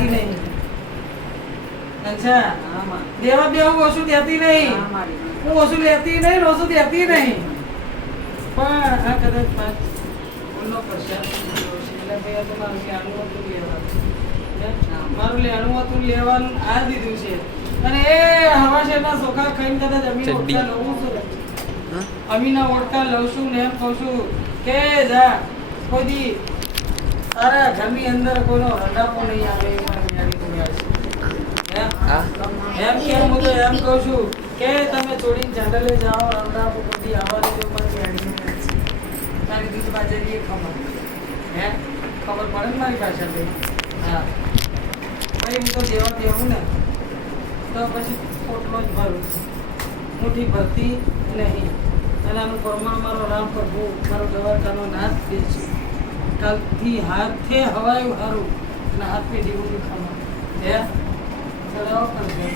દેતી નહીં. અચ્છા દેવા બેવું ઓછું દેતી નહીં. હું ઓછું લેતી નહીં, ઓછું દેતી નહીં. પણ આ કદાચ બોલનો પ્રસાદ એટલે ભાઈ આ તો મારું લેવાનું હતું લેવાનું. મારું લેવાનું હતું લેવાનું આ દીધું છે. અને એ હવા શેરના ચોખા ખાઈને કદાચ અમીના ઓળખા લઉં છું. અમીના ઓળખા લઉં છું ને એમ કહું છું કે જા કોઈ દી તારા ઘરની અંદર કોઈનો રંડાપો નહીં આવે એ મને મેળવી જોયા છે. એમ કેમ હું તો એમ કહું છું કે તમે છોડીને ચાંદલે જાઓ રંડાપો કોઈ આવવા દે મને મેળવી છે. તારી દૂધ બાજરી એ ખબર ખબર પડે ને મારી પાછળ. હા ભાઈ હું તો દેવા દેવું ને તો પછી પોટલો જ ભરું, મુઠ્ઠી ભરતી નહીં. અને આનું પ્રમાણ મારો રામ પ્રભુ મારો દવાખાનો નાશ દે છે. કાલથી હાથે હવાયું હારું અને હાથ પેઢી બધું ખાવા ચડાવો કરજો.